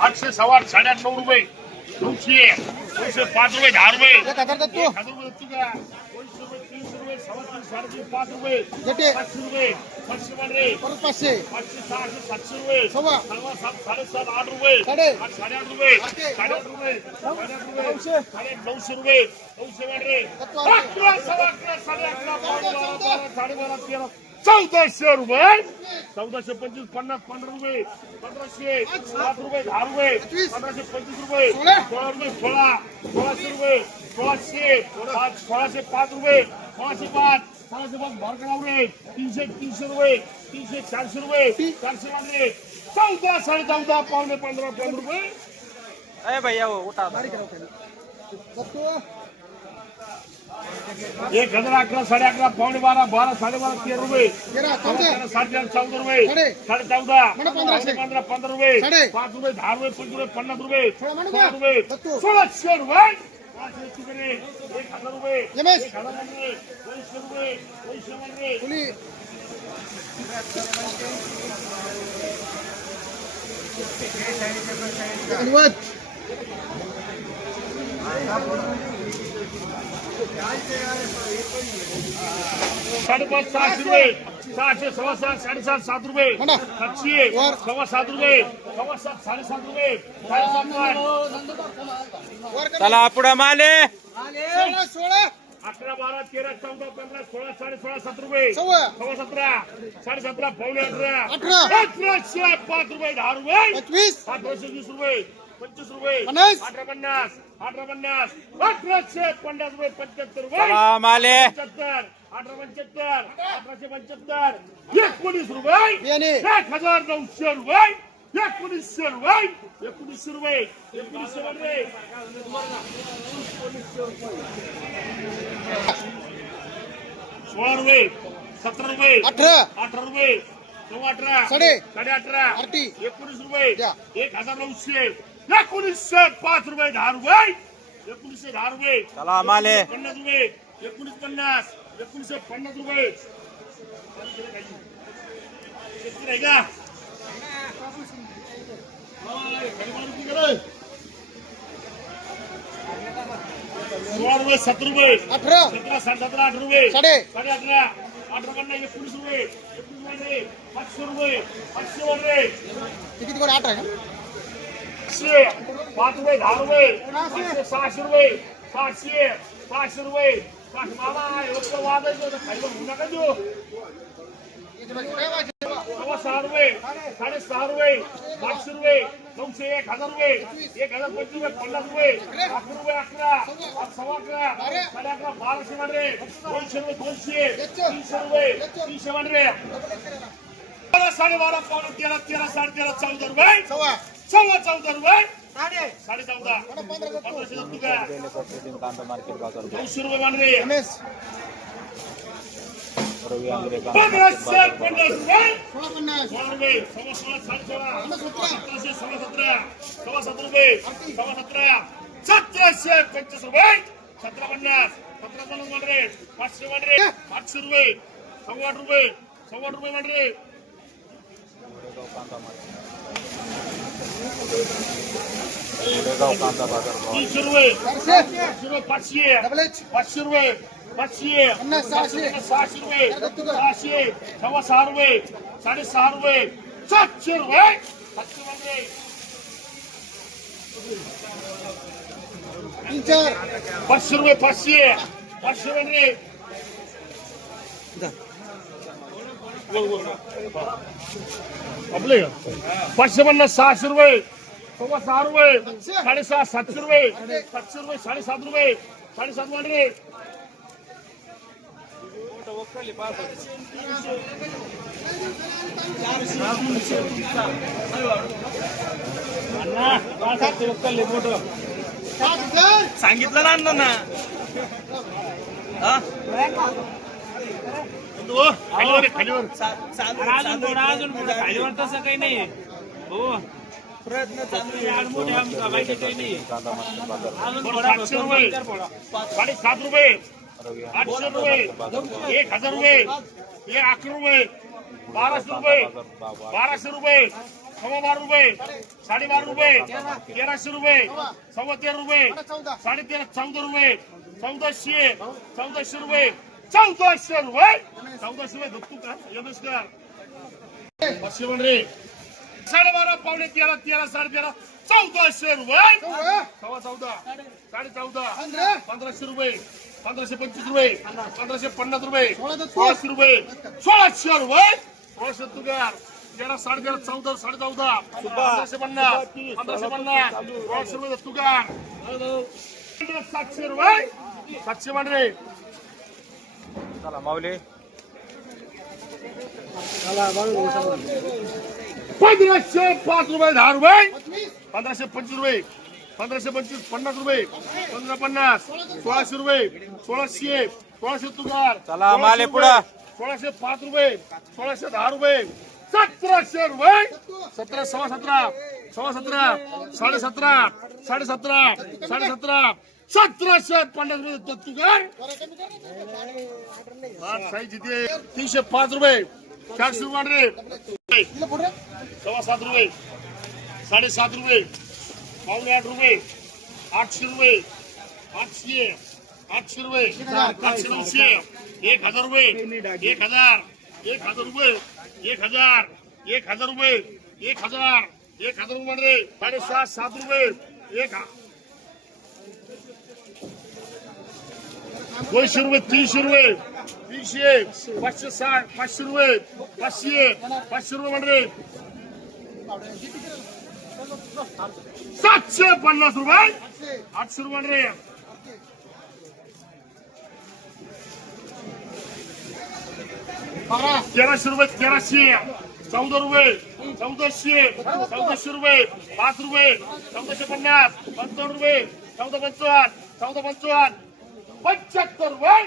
आठशे सव्वा आठ साडेआठ नऊ रुपये नऊशे नऊशे पाच रुपये दहा रुपये एक हजार देतो चौदाशे रुपये चौदाशे पंचवीस पन्नास पंधरा रुपये पंधराशे सात रुपये दहा रुपये. पंधराशे पंचवीस रुपये सोळा. रुपये सोळा सोळाशे रुपये सोळाशे पाच सोळाशे पाच रुपये सोळाशे पाच सोळाशे पाच भरकडा रुपये तीनशे तीनशे रुपये तीनशे चारशे रुपये चारशे वाजले चौदा साडे चौदा पावणे पंधरा पंधरा रुपये. अरे भैया वो उठा एक हज़ार अकरा साडे अकरा पावणे बारा बारा साडेबारा तेरा रुपये तेरा चौदा रुपये साडे. चौदा. पंधरा पंधरा रुपये साडे. पाच रुपये दहा रुपये पंचवीस रुपये पन्नास रुपये सोळा? रुपये सोळाशे रुपये एक हज़ार रुपये एक हज़ार रुपये रुपये रुपये धन्यवाद साडेपाच सहाशे रुपये. सहाशे सव्वा सात साडेसात सात रुपये. सातशे. सव्वा सात रुपये. सव्वा सात साडेसात रुपये. साडेसात. चला पुढे माले. सोळा अकरा बारा तेरा चौदा पंधरा सोळा साडे सोळा सात रुपये. सव्वा. सव्वा सतरा साडे सतरा पावणे अठरा. अठरा. अठराशे पाच रुपये दहा रुपये. अठराशे वीस रुपये. पंचवीस रुपये. पन्नास. अठरा पन्नास. अठरा पन्नास. अठराशे पन्नास रुपये पंच्याहत्तर रुपये. माले पंच्याहत्तर. अठरा पंच्याहत्तर. अठराशे पंच्याहत्तर. एकोणीस रुपये. एक हजार नऊशे रुपये. एकोणीसशे रुपये. एकोणीसशे रुपये. एकोणीसशे रुपये. सोळा रुपये. सतरा रुपये. अठरा. अठरा रुपये. सव्वा अठरा. साडे. साडे अठरा. एकोणीस रुपये. एक हजार नऊशे. एकोणीसशे पाच रुपये दहा रुपये एकोणीसशे दहा रुपये चला माले. पन्नास रुपये. एकोणीस पन्नास. एकोणीसशे पन्नास रुपये. का? सोळा रुपये सतरा रुपये. अठरा. सतरा साडे सतरा आठ रुपये. साडे. साडे अठरा. अठरा पन्नास एकोणीस रुपये. एकोणीस वाढले पाचशे रुपये. पाचशे वाढले किती कोण? आठ आहे का पाच रुपये दहा रुपये पाचशे सहाशे रुपये सातशे सहाशे रुपये. सहा रुपये साडेसहा रुपये पाचशे रुपये नऊशे एक हजार रुपये एक हजार पंचवीस रुपये पन्नास रुपये अकरा रुपये अकरा अक- सव्वा अकरा साडे अकरा बाराशे मांडरे दोनशे रुपये दोनशे तीनशे रुपये तीनशे मांडरे. साडे बारा पावणे तेरा तेरा साडे तेरा चौदा रुपये. सव्वा चौदा रुपये साडे. साडे चौदा. पंधराशे कांदा मार्केट बाजार रुपये रमेश. रवी आंग्रे पंधराशे पन्नास रुपये सोळा रुपये. सव्वा सोळा साडे सोळा. सतराशे सव्वा सतरा. सव्वा रुपये. सव्वा सतरा. सतराशे पंचवीस रुपये. सतरा पन्नास. सतरा पन्नास मांडरे. पाचशे मांडरे. आठशे रुपये. सव्वा आठ रुपये. सव्वा आठ रुपये मांडरे. गोरेगाव कांदा बाजार तीनशे रुपये चारशे पाचशे रुपये. पाचशे. पाचशे रुपये. पाचशे. सहाशे. रुपये सहाशे. सव्वा सहा रुपये. साडे सहा रुपये. सातशे रुपये. सातशे रुपये. पाचशे रुपये पाचशे. पाचशे रुपये. आपले? पाचशे पन्नास सहाशे रुपये. सव्वा सहा रुपये. साडेसहा सातशे रुपये. सातशे रुपये साडेसात रुपये. साडेसात वाढले सांगितलं ना अण्णा ना हा? खालीवर खालीवर अजून थोडं अजून पुढं खालीवर तसं काही नाही. हो. प्रयत्न चालू आहे. मोठे आमचा माहिती काही नाही. कांदा मार्केट बाजार अजून थोडं थोडा सातशे रुपये. साडेसात आठशे रुपये. एक हजार रुपये. एक अकरा रुपये. बाराशे रुपये. बाराशे रुपये. सव्वा बारा रुपये. साडेबारा रुपये. तेराशे रुपये. सव्वा तेरा रुपये. साडे तेरा चौदा रुपये. चौदाशे. चौदाशे रुपये. चौदाशे रुपये. चौदाशे रुपये धुकतू का? का पाचशे म्हण रे. साडेबारा पावणे तेरा तेरा साडे तेरा चौदाशे रुपये. सव्वा चौदा. साडे चौदा. पंधरा? पंधराशे रुपये. पंधराशे पंचवीस रुपये. पंधराशे पन्नास रुपये. सोळाशे रुपये. सोळाशे रुपये. सोळाशे तुगार तेरा साडे तेरा चौदा साडे चौदा पंधराशे पन्नास. पंधराशे पन्नास. सोळाशे रुपये तुगार सातशे रुपये. सातशे मान रे. चला माऊली. पंधराशे पाच रुपये दहा रुपये. पंचवीस पंधराशे पंचवीस रुपये. पंधराशे पंचवीस पन्नास रुपये. पंधरा पन्नास सोळाशे रुपये. सोळाशे सोळाशे तुगार चला, माले पुढं. सोळाशे पाच रुपये. सोळाशे दहा रुपये. सतराशे रुपये. सतरा सव्वा सतरा. सव्वा सतरा. साडे सतरा साडे सतरा साडे सतरा सतराशे पन्नास रुपये देतो तीनशे पाच रुपये. चारशे रुपये रे सव्वा सात रुपये. साडेसात रुपये. पावणे आठ रुपये. आठशे रुपये. आठशे. आठशे रुपये. आठशे नऊशे. एक हजार रुपये. एक हजार. एक हजार रुपये. एक हजार. एक हजार रुपये. एक हजार. एक हजार रुपये रे साडेसात सात रुपये. एक दोनशे रुपये तीनशे रुपये तीनशे पाचशे साठ पाचशे रुपये पाचशे पाचशे रुपये म्हण रे सातशे पन्नास रुपये. आठशे रुपये रे तेराशे रुपये तेराशे चौदा रुपये चौदाशे चौदाशे रुपये पाच रुपये चौदाशे पन्नास पंचावन्न रुपये चौदा पंचावन्न चौदा पंचावन्न. पंच्याहत्तर रुपये